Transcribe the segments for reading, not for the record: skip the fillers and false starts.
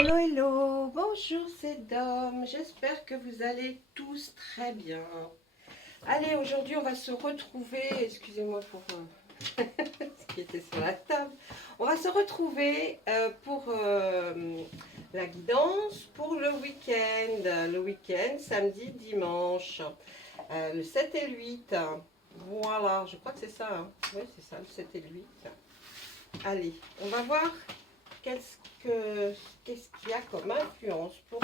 Hello, hello, bonjour, c'est Dom. J'espère que vous allez tous très bien. Allez, aujourd'hui, on va se retrouver. Excusez-moi pour ce qui était sur la table. On va se retrouver pour la guidance pour le week-end. Le week-end, samedi, dimanche. Le 7 et le 8. Voilà, je crois que c'est ça. Hein. Oui, c'est ça, le 7 et le 8. Allez, on va voir qu'est-ce qu'il y a comme influence pour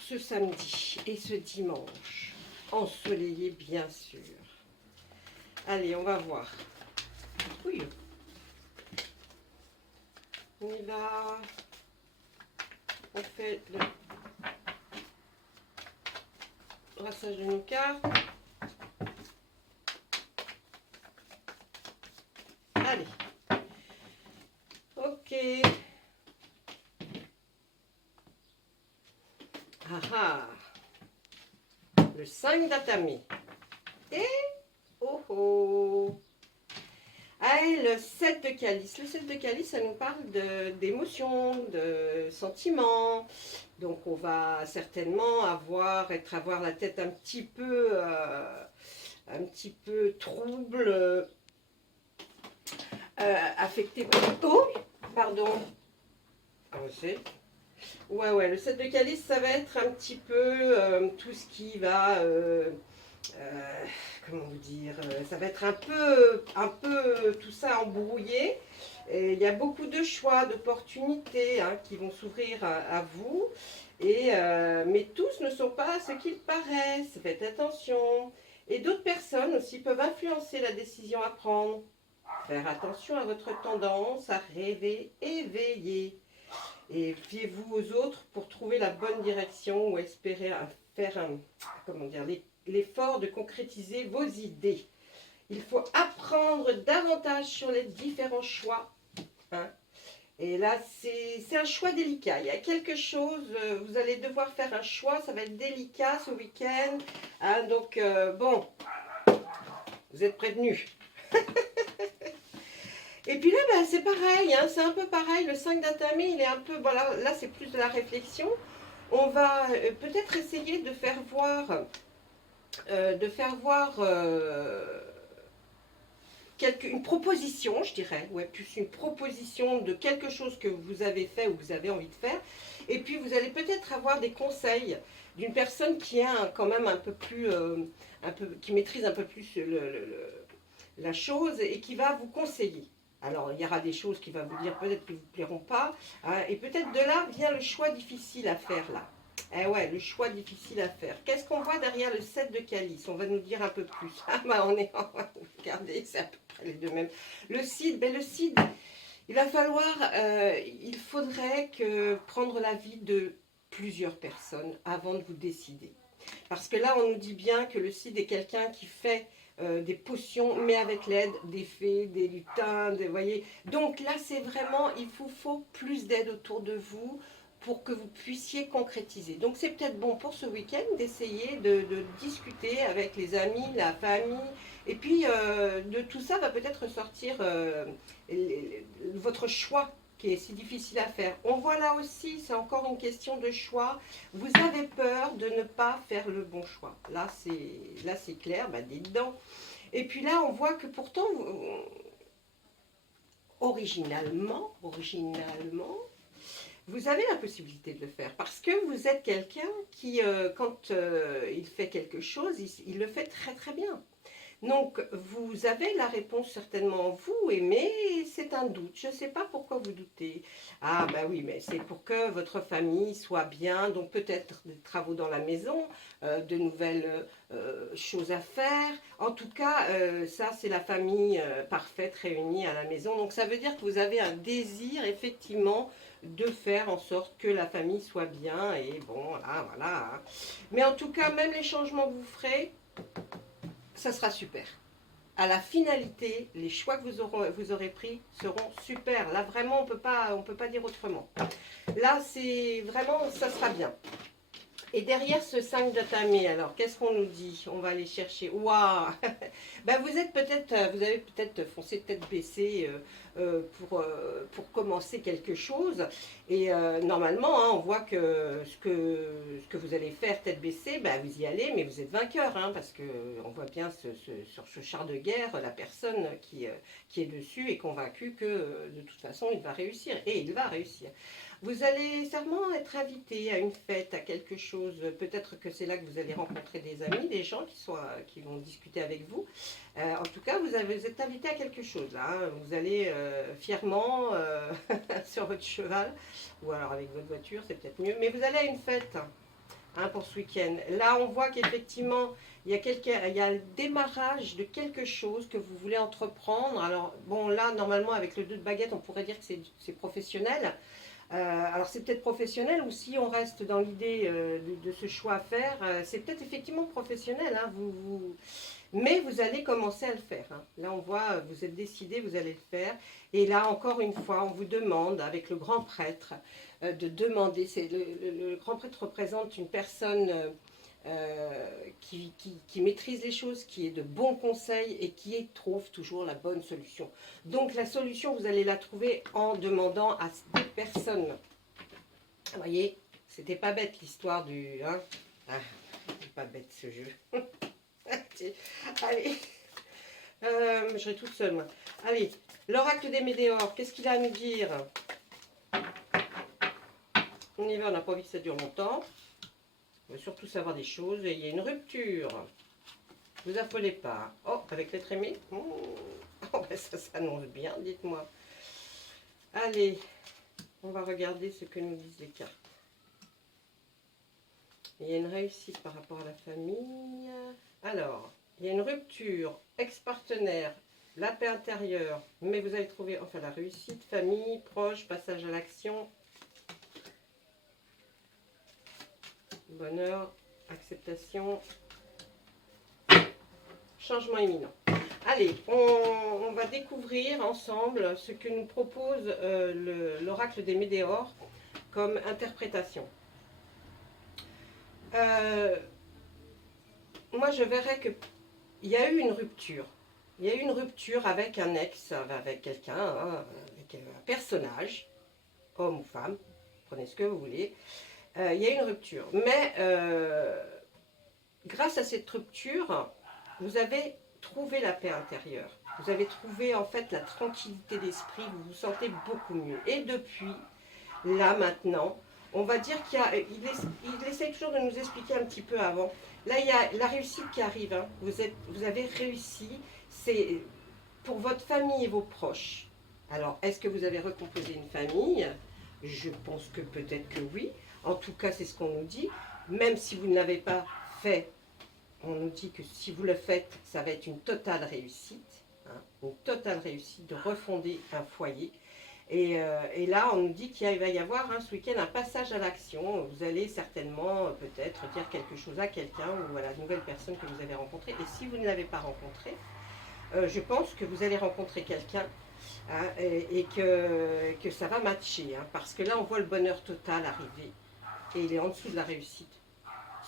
ce samedi et ce dimanche. Ensoleillé, bien sûr. Allez, on va voir. Oui. On y va. On fait le brassage de nos cartes. Allez. Ok. Ah ah. Le 5 d'Atami. Et oh oh. Allez, le 7 de calice. Le 7 de calice, ça nous parle d'émotions, de sentiments. Donc, on va certainement avoir la tête un petit peu trouble, affecté. Oh, pardon. Ah, c'est. Ouais, le 7 de calice, ça va être un petit peu tout ce qui va. Comment vous dire, ça va être un peu tout ça embrouillé. Et il y a beaucoup de choix, d'opportunités qui vont s'ouvrir à vous. Mais tous ne sont pas ce qu'ils paraissent. Faites attention. Et d'autres personnes aussi peuvent influencer la décision à prendre. Faire attention à votre tendance à rêver éveillé. Et fiez-vous aux autres pour trouver la bonne direction ou espérer comment dire, l'effort de concrétiser vos idées. Il faut apprendre davantage sur les différents choix. Hein. Et là, c'est un choix délicat. Il y a quelque chose, vous allez devoir faire un choix, ça va être délicat ce week-end. Hein, donc, bon, vous êtes prévenus. Et puis là, ben, c'est pareil, hein, c'est un peu pareil. Le 5 d'Atami, il est un peu, voilà, là c'est plus de la réflexion. On va peut-être essayer de faire voir, une proposition, je dirais, ouais, plus une proposition de quelque chose que vous avez fait ou que vous avez envie de faire. Et puis vous allez peut-être avoir des conseils d'une personne qui est quand même un peu plus, qui maîtrise un peu plus la chose et qui va vous conseiller. Alors, il y aura des choses qui va vous dire peut-être qui ne vous plairont pas. Hein, et peut-être de là vient le choix difficile à faire là. Eh ouais, le choix difficile à faire. Qu'est-ce qu'on voit derrière le 7 de calice? On va nous dire un peu plus. Ah bah regardez, c'est à peu près les deux mêmes. Le cid, ben le cid, il faudrait prendre l'avis de plusieurs personnes avant de vous décider. Parce que là, on nous dit bien que le cid est quelqu'un qui fait des potions, mais avec l'aide des fées, des lutins, voyez. Donc là, c'est vraiment, il vous faut plus d'aide autour de vous pour que vous puissiez concrétiser. Donc c'est peut-être bon pour ce week-end d'essayer de discuter avec les amis, la famille, et puis de tout ça va peut-être sortir votre choix qui est si difficile à faire. On voit là aussi, c'est encore une question de choix. Vous avez peur de ne pas faire le bon choix. Là, c'est clair, bah, dites donc. Et puis là, on voit que pourtant, originalement, vous avez la possibilité de le faire parce que vous êtes quelqu'un qui, quand il fait quelque chose, il le fait très très bien. Donc, vous avez la réponse certainement en vous, mais c'est un doute. Je ne sais pas pourquoi vous doutez. Ah, ben oui, mais c'est pour que votre famille soit bien. Donc, peut-être des travaux dans la maison, de nouvelles choses à faire. En tout cas, ça, c'est la famille parfaite réunie à la maison. Donc, ça veut dire que vous avez un désir, effectivement, de faire en sorte que la famille soit bien. Et bon, voilà. Mais en tout cas, même les changements que vous ferez, ça sera super. À la finalité, les choix que vous aurez pris seront super. Là, vraiment, on peut pas dire autrement. Là, c'est vraiment, ça sera bien. Et derrière ce 5 d'atamé, alors qu'est-ce qu'on nous dit? On va aller chercher. Waouh. Ben, vous êtes peut-être, vous avez peut-être foncé tête baissée pour commencer quelque chose. Et normalement, hein, on voit que ce que vous allez faire tête baissée, ben, vous y allez, mais vous êtes vainqueur, hein, parce que on voit bien sur ce char de guerre, la personne qui est dessus est convaincue que de toute façon, il va réussir. Et il va réussir. Vous allez certainement être invité à une fête, à quelque chose. Peut-être que c'est là que vous allez rencontrer des amis, des gens qui vont discuter avec vous. En tout cas, vous êtes invité à quelque chose. Là, hein. Vous allez fièrement sur votre cheval, ou alors avec votre voiture, c'est peut-être mieux. Mais vous allez à une fête, hein, pour ce week-end. Là, on voit qu'effectivement, il y a le démarrage de quelque chose que vous voulez entreprendre. Alors, bon, là, normalement, avec le 2 de baguette, on pourrait dire que c'est professionnel. Alors c'est peut-être professionnel, ou si on reste dans l'idée de ce choix à faire, c'est peut-être effectivement professionnel, hein, mais vous allez commencer à le faire. Hein. Là on voit, vous êtes décidé, vous allez le faire. Et là encore une fois, on vous demande, avec le grand prêtre, de demander, le grand prêtre représente une personne qui maîtrise les choses, qui est de bons conseils et qui trouve toujours la bonne solution. Donc la solution, vous allez la trouver en demandant à des personnes. Vous voyez, c'était pas bête l'histoire du... Hein, ah, c'est pas bête ce jeu. Allez, je serai toute seule moi. Allez, l'oracle des Médéors, qu'est-ce qu'il a à nous dire? On y va, on n'a pas envie que ça dure longtemps. On veut surtout savoir des choses. Et il y a une rupture. Vous affolez pas. Oh, avec l'être aimé. Oh, ben ça s'annonce bien, dites-moi. Allez, on va regarder ce que nous disent les cartes. Il y a une réussite par rapport à la famille. Alors, il y a une rupture, ex-partenaire, la paix intérieure, mais vous allez trouver, enfin la réussite, famille, proche, passage à l'action, bonheur, acceptation, changement imminent. Allez, on va découvrir ensemble ce que nous propose l'oracle des Médéors comme interprétation. Moi, je verrais qu'il y a eu une rupture. Il y a eu une rupture avec un ex, avec quelqu'un, hein, avec un personnage, homme ou femme, prenez ce que vous voulez. Il y a eu une rupture. Mais grâce à cette rupture, vous avez trouvé la paix intérieure. Vous avez trouvé en fait la tranquillité d'esprit, vous vous sentez beaucoup mieux. Et depuis, là maintenant, on va dire il essaie toujours de nous expliquer un petit peu avant. Là, il y a la réussite qui arrive. Hein. Vous avez réussi. C'est pour votre famille et vos proches. Alors, est-ce que vous avez recomposé une famille? Je pense que peut-être que oui. En tout cas, c'est ce qu'on nous dit. Même si vous ne l'avez pas fait, on nous dit que si vous le faites, ça va être une totale réussite. Hein, une totale réussite de refonder un foyer. Et là, on nous dit qu'il va y avoir ce week-end un passage à l'action. Vous allez certainement peut-être dire quelque chose à quelqu'un ou à la nouvelle personne que vous avez rencontrée. Et si vous ne l'avez pas rencontré, je pense que vous allez rencontrer quelqu'un, hein, et que ça va matcher. Hein, parce que là, on voit le bonheur total arriver. Et il est en dessous de la réussite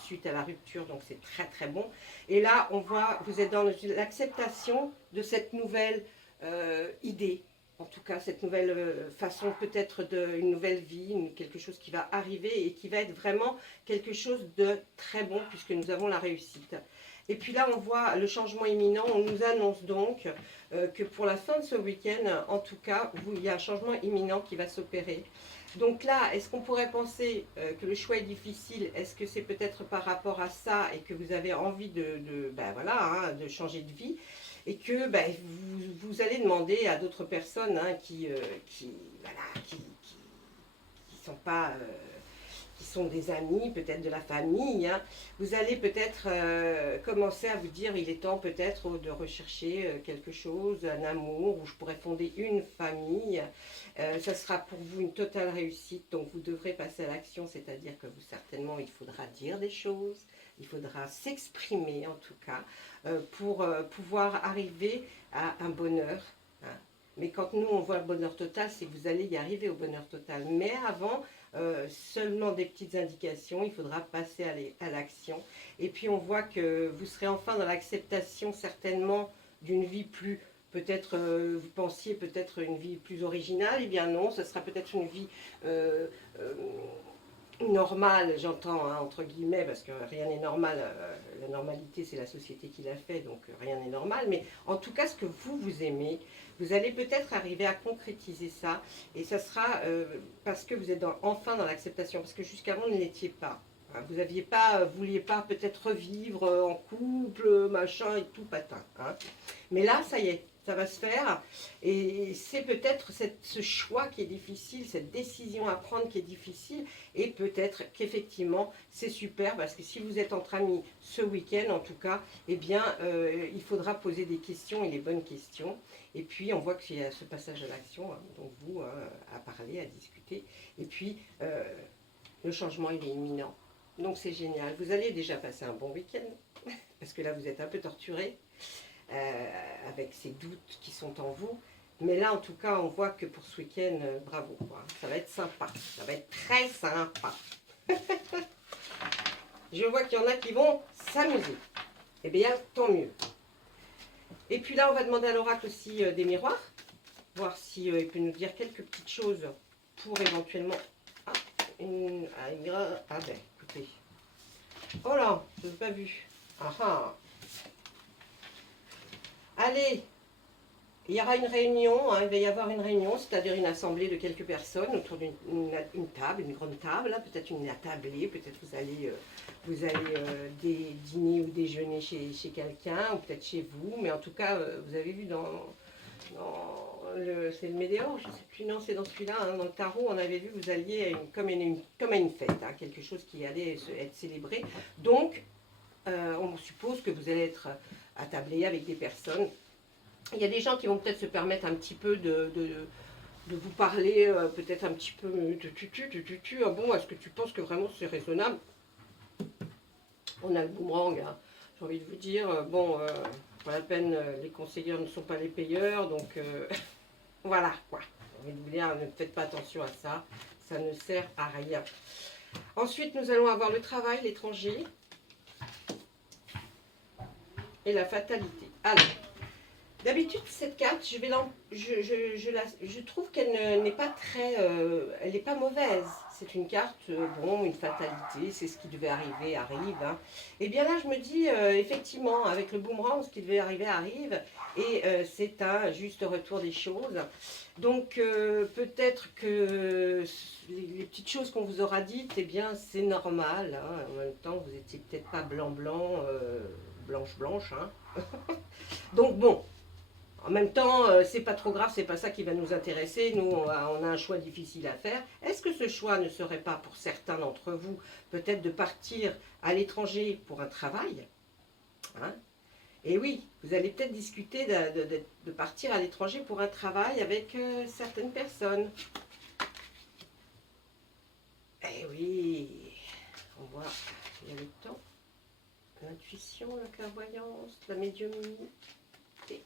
suite à la rupture. Donc c'est très très bon. Et là, on voit, vous êtes dans l'acceptation de cette nouvelle idée. En tout cas, cette nouvelle façon peut-être d'une nouvelle vie, quelque chose qui va arriver et qui va être vraiment quelque chose de très bon puisque nous avons la réussite. Et puis là, on voit le changement imminent. On nous annonce donc que pour la fin de ce week-end, en tout cas, il y a un changement imminent qui va s'opérer. Donc là, est-ce qu'on pourrait penser que le choix est difficile? Est-ce que c'est peut-être par rapport à ça et que vous avez envie ben voilà, hein, de changer de vie? Et que ben, vous allez demander à d'autres personnes, hein, voilà, qui sont pas, qui sont des amis, peut-être de la famille, hein, vous allez peut-être commencer à vous dire, il est temps peut-être de rechercher quelque chose, un amour, où je pourrais fonder une famille. Ça sera pour vous une totale réussite, donc vous devrez passer à l'action, c'est-à-dire que certainement, il faudra dire des choses, il faudra s'exprimer en tout cas, pour pouvoir arriver à un bonheur. Hein. Mais quand nous, on voit le bonheur total, c'est que vous allez y arriver au bonheur total. Mais avant, seulement des petites indications, il faudra passer à l'action. Et puis on voit que vous serez enfin dans l'acceptation certainement d'une vie plus, peut-être vous pensiez peut-être une vie plus originale, eh bien non, ce sera peut-être une vie normale, j'entends, hein, entre guillemets, parce que rien n'est normal, la normalité c'est la société qui l'a fait, donc rien n'est normal, mais en tout cas ce que vous aimez, vous allez peut-être arriver à concrétiser ça, et ça sera parce que vous êtes enfin dans l'acceptation, parce que jusqu'avant vous ne l'étiez pas. Hein, vous aviez pas, vouliez pas peut-être revivre en couple, machin et tout patin. Hein. Mais là, ça y est, ça va se faire. Et c'est peut-être ce choix qui est difficile, cette décision à prendre qui est difficile. Et peut-être qu'effectivement, c'est super parce que si vous êtes entre amis ce week-end, en tout cas, eh bien, il faudra poser des questions et les bonnes questions. Et puis, on voit qu'il y a ce passage à l'action, hein, donc vous, à parler, à discuter. Et puis, le changement, il est imminent. Donc, c'est génial. Vous allez déjà passer un bon week-end parce que là, vous êtes un peu torturé. Avec ces doutes qui sont en vous. Mais là, en tout cas, on voit que pour ce week-end, bravo. Quoi. Ça va être sympa. Ça va être très sympa. Je vois qu'il y en a qui vont s'amuser. Eh bien, tant mieux. Et puis là, on va demander à l'oracle aussi des miroirs. Voir si il peut nous dire quelques petites choses pour éventuellement... Ah, ah ben, écoutez. Oh là, je n'ai pas vu. Ah ah. Allez, il y aura une réunion, hein, il va y avoir une réunion, c'est-à-dire une assemblée de quelques personnes autour d'une table, une grande table, hein, peut-être une tablée, peut-être vous allez dîner ou déjeuner chez quelqu'un, ou peut-être chez vous, mais en tout cas, vous avez vu c'est le Médéor, je ne sais plus, non, c'est dans celui-là, hein, dans le tarot, on avait vu, vous alliez comme à une fête, hein, quelque chose qui allait être célébré, donc on suppose que vous allez être attablé avec des personnes. Il y a des gens qui vont peut-être se permettre un petit peu de vous parler, peut-être un petit peu ah bon, est-ce que tu penses que vraiment c'est raisonnable? On a le boomerang, hein. J'ai envie de vous dire, bon, pas la peine, les conseillers ne sont pas les payeurs, donc voilà, quoi. J'ai envie de vous dire, ne faites pas attention à ça, ça ne sert à rien. Ensuite, nous allons avoir le travail, l'étranger, et la fatalité. Alors, d'habitude, cette carte, je trouve qu'elle n'est pas très... elle n'est pas mauvaise. C'est une carte, bon, une fatalité, c'est ce qui devait arriver, arrive. Hein. Et bien là, je me dis, effectivement, avec le boomerang, ce qui devait arriver, arrive. Et c'est un juste retour des choses. Donc, peut-être que les petites choses qu'on vous aura dites, eh bien, c'est normal. Hein. En même temps, vous n'étiez peut-être pas blanc-blanc, blanche-blanche. Hein. Donc, bon. En même temps, c'est pas trop grave, c'est pas ça qui va nous intéresser. Nous, on a un choix difficile à faire. Est-ce que ce choix ne serait pas pour certains d'entre vous, peut-être de partir à l'étranger pour un travail, hein? Et oui, vous allez peut-être discuter de partir à l'étranger pour un travail avec certaines personnes. Eh oui, on voit, il y a le temps, l'intuition, la clairvoyance, la médiumnité.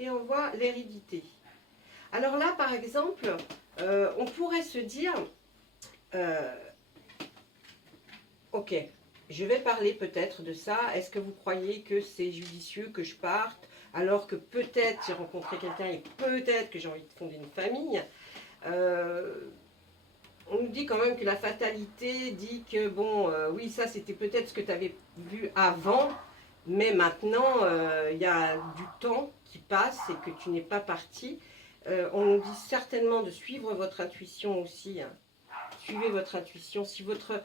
Et on voit l'hérédité. Alors là, par exemple, on pourrait se dire, ok, je vais parler peut-être de ça. Est-ce que vous croyez que c'est judicieux que je parte alors que peut-être j'ai rencontré quelqu'un et peut-être que j'ai envie de fonder une famille? On nous dit quand même que la fatalité dit que, bon, oui, ça c'était peut-être ce que tu avais vu avant, mais maintenant, il y a du temps qui passe et que tu n'es pas parti. On nous dit certainement de suivre votre intuition aussi. Hein. Suivez votre intuition. Si votre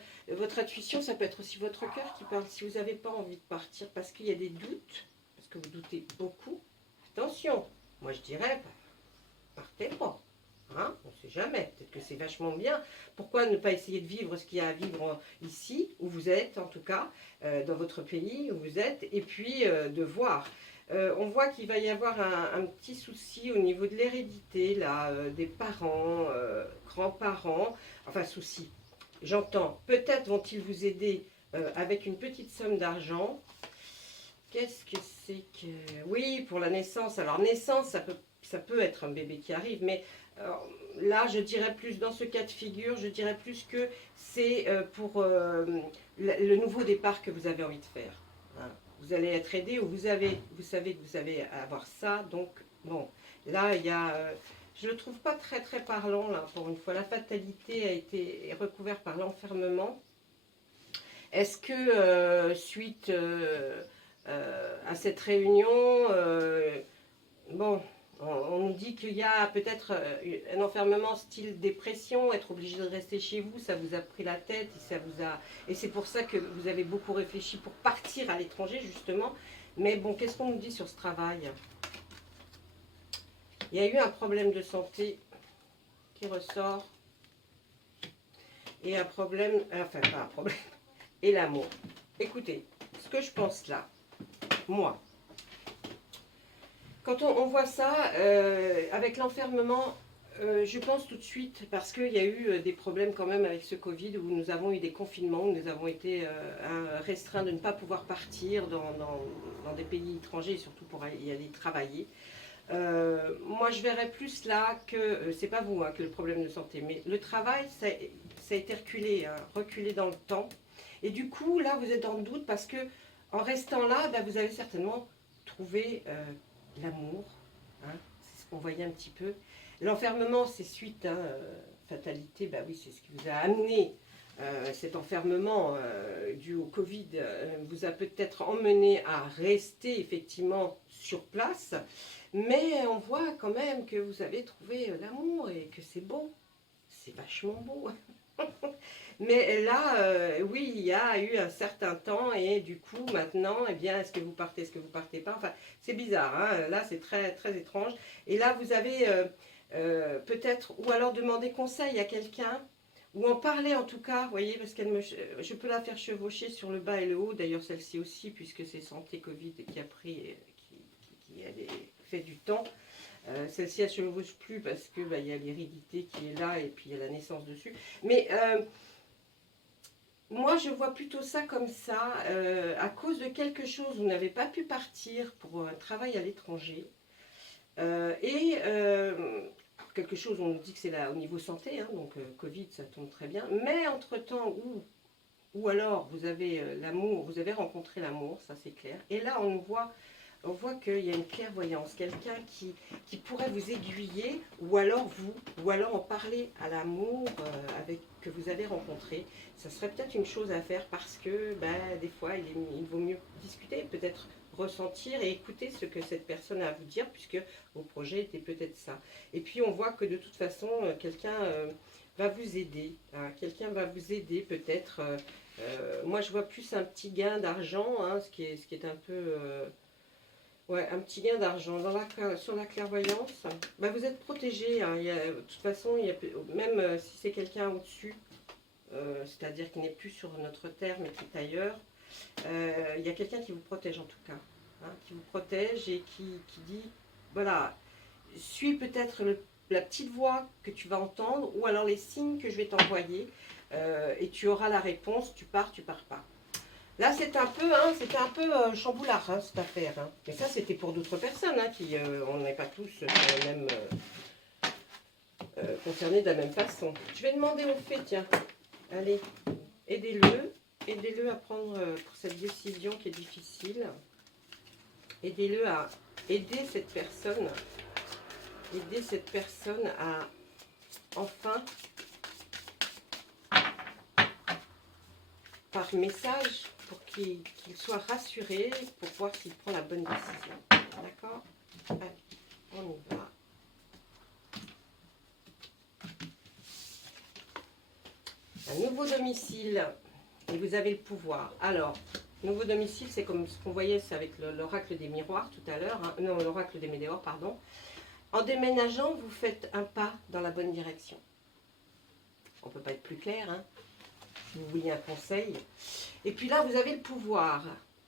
intuition, ça peut être aussi votre cœur qui parle. Si vous n'avez pas envie de partir parce qu'il y a des doutes, parce que vous doutez beaucoup, attention. Moi, je dirais, partez pas. Hein, on ne sait jamais, peut-être que c'est vachement bien. Pourquoi ne pas essayer de vivre ce qu'il y a à vivre ici, où vous êtes en tout cas, dans votre pays où vous êtes, et puis de voir. On voit qu'il va y avoir un petit souci au niveau de l'hérédité, là, des parents, grands-parents, enfin souci. J'entends, peut-être vont-ils vous aider avec une petite somme d'argent. Qu'est-ce que c'est que... Oui, pour la naissance. Alors, naissance, ça peut être un bébé qui arrive, mais là, je dirais plus, dans ce cas de figure, je dirais plus que c'est pour le nouveau départ que vous avez envie de faire. Hein. Vous allez être aidé ou vous savez que vous allez avoir ça. Donc, bon, là, il y a... je ne le trouve pas très, très parlant, là, pour une fois. La fatalité a été recouverte par l'enfermement. Est-ce que, suite à cette réunion, bon, on nous dit qu'il y a peut-être un enfermement style dépression, être obligé de rester chez vous, ça vous a pris la tête, et c'est pour ça que vous avez beaucoup réfléchi pour partir à l'étranger, justement. Mais bon, qu'est-ce qu'on nous dit sur ce travail? Il y a eu un problème de santé qui ressort, et un problème, enfin pas un problème, et l'amour. Écoutez, ce que je pense là, moi, quand on voit ça, avec l'enfermement, je pense tout de suite, parce qu'il y a eu des problèmes quand même avec ce Covid, où nous avons eu des confinements, où nous avons été restreints de ne pas pouvoir partir dans des pays étrangers, surtout pour y aller travailler. Moi, je verrais plus là que, c'est pas vous, hein, que le problème de santé, mais le travail, ça a été reculé, hein, reculé dans le temps. Et du coup, là, vous êtes dans le doute parce que en restant là, ben, vous avez certainement trouvé l'amour. Hein, c'est ce qu'on voyait un petit peu. L'enfermement, c'est suite, hein, fatalité, ben oui, c'est ce qui vous a amené. Cet enfermement dû au Covid vous a peut-être emmené à rester effectivement sur place, mais on voit quand même que vous avez trouvé l'amour et que c'est beau, c'est vachement beau. Mais là, oui, il y a eu un certain temps et du coup, maintenant, eh bien, est-ce que vous partez, est-ce que vous partez pas? Enfin, c'est bizarre, hein, là, c'est très, très étrange. Et là, vous avez peut-être, ou alors demander conseil à quelqu'un, ou en parler en tout cas, vous voyez, parce je peux la faire chevaucher sur le bas et le haut, d'ailleurs celle-ci aussi, puisque c'est Santé Covid qui a pris, qui fait du temps. Celle-ci, elle ne chevauche plus parce que bah, y a l'hérédité qui est là et puis il y a la naissance dessus. Mais moi, je vois plutôt ça comme ça, à cause de quelque chose, vous n'avez pas pu partir pour un travail à l'étranger. Quelque chose, on nous dit que c'est là au niveau santé, hein, donc Covid, ça tombe très bien. Mais entre-temps, ou alors vous avez l'amour, vous avez rencontré l'amour, ça c'est clair. Et là, on voit qu'il y a une clairvoyance, quelqu'un qui pourrait vous aiguiller, ou alors en parler à l'amour que vous avez rencontré. Ça serait peut-être une chose à faire parce que ben, des fois, il vaut mieux discuter, peut-être ressentir et écouter ce que cette personne a à vous dire, puisque vos projets étaient peut-être ça. Et puis on voit que de toute façon, quelqu'un va vous aider. Hein, quelqu'un va vous aider peut-être. Moi, je vois plus un petit gain d'argent, hein, ce qui est un peu... ouais, un petit gain d'argent. Sur la clairvoyance, bah vous êtes protégé. Hein. De toute façon, même si c'est quelqu'un au-dessus, c'est-à-dire qui n'est plus sur notre terre, mais qui est ailleurs, il y a quelqu'un qui vous protège en tout cas. Hein, qui vous protège et qui dit, voilà, suis peut-être la petite voix que tu vas entendre, ou alors les signes que je vais t'envoyer, et tu auras la réponse, tu pars pas. Là, c'est un peu chamboulard, hein, cette affaire. Hein. Mais ça, c'était pour d'autres personnes, hein, on n'est pas tous concernés de la même façon. Je vais demander au fait, tiens, allez, aidez-le à prendre pour cette décision qui est difficile. Aidez-le à aider cette personne à enfin, par message, pour qu'il soit rassuré, pour voir s'il prend la bonne décision. D'accord? Allez, on y va. Un nouveau domicile, et vous avez le pouvoir. Alors, nouveau domicile, c'est comme ce qu'on voyait, c'est avec l'oracle des miroirs tout à l'heure, hein, non, l'oracle des météores, pardon. En déménageant, vous faites un pas dans la bonne direction. On ne peut pas être plus clair, hein, si vous vouliez un conseil. Et puis là, vous avez le pouvoir.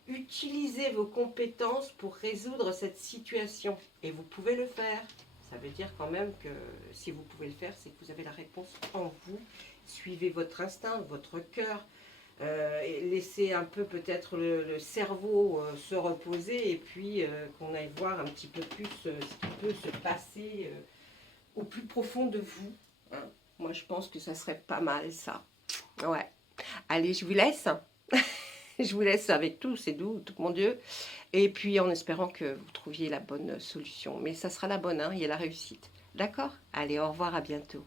Utilisez vos compétences pour résoudre cette situation. Et vous pouvez le faire. Ça veut dire quand même que si vous pouvez le faire, c'est que vous avez la réponse en vous. Suivez votre instinct, votre cœur. et laisser un peu peut-être le cerveau se reposer et puis qu'on aille voir un petit peu plus ce qui peut se passer au plus profond de vous. Hein. Moi, je pense que ça serait pas mal, ça. Ouais. Allez, je vous laisse. Je vous laisse avec tout, c'est doux, tout mon Dieu. Et puis, en espérant que vous trouviez la bonne solution. Mais ça sera la bonne, hein, il y a la réussite. D'accord? Allez, au revoir, à bientôt.